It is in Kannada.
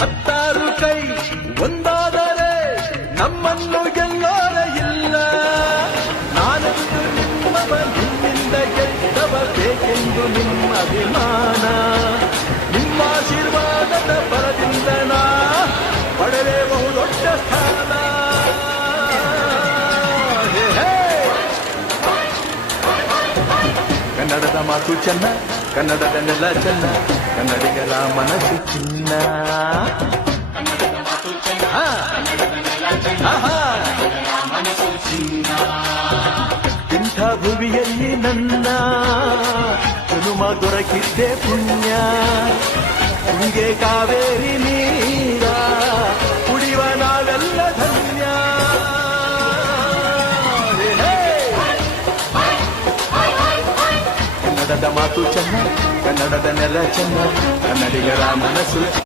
ಹತ್ತಾರು ಕೈ ಒಂದಾದರೆ ನಮ್ಮನ್ನು ಗೆಲ್ಲೋರ ಇಲ್ಲ. ನಾನಂದು ನಿಮ್ಮವ, ನಿಮ್ಮಿಂದ ಗೆದ್ದವ, ಬೇಕೆಂದು ನಿಮ್ಮ ಅಭಿಮಾನ. ನಿಮ್ಮ ಆಶೀರ್ವಾದದ ಬಲದಿಂದ ನಾ ಪಡೆದೇ ಬಹುದೊಡ್ಡ ಸ್ಥಾನ. ಕನ್ನಡದ ಮಾತು ಚೆನ್ನ, ಕನ್ನಡದ ನೆಲ ಚೆನ್ನ, ಕನ್ನಡಿಗರ ಮನಸ್ಸು ಚಿನ್ನ. ಇಂಥ ಭುವಿಯಲ್ಲಿ ನನ್ನ ಜನುಮ ದೊರಕಿದ್ದೆ ಪುಣ್ಯ. ತುಂಗೆ ಕಾವೇರಿ ನೀರ ಕುಡಿಯುವ ನಾವೆಲ್ಲ ಧನ್ಯ. ಕನ್ನಡದ ಮಾತು ಚೆನ್ನ, ಕನ್ನಡದ ನೆಲ ಚೆನ್ನ, ಕನ್ನಡಿಗರ ಮನಸ್ಸು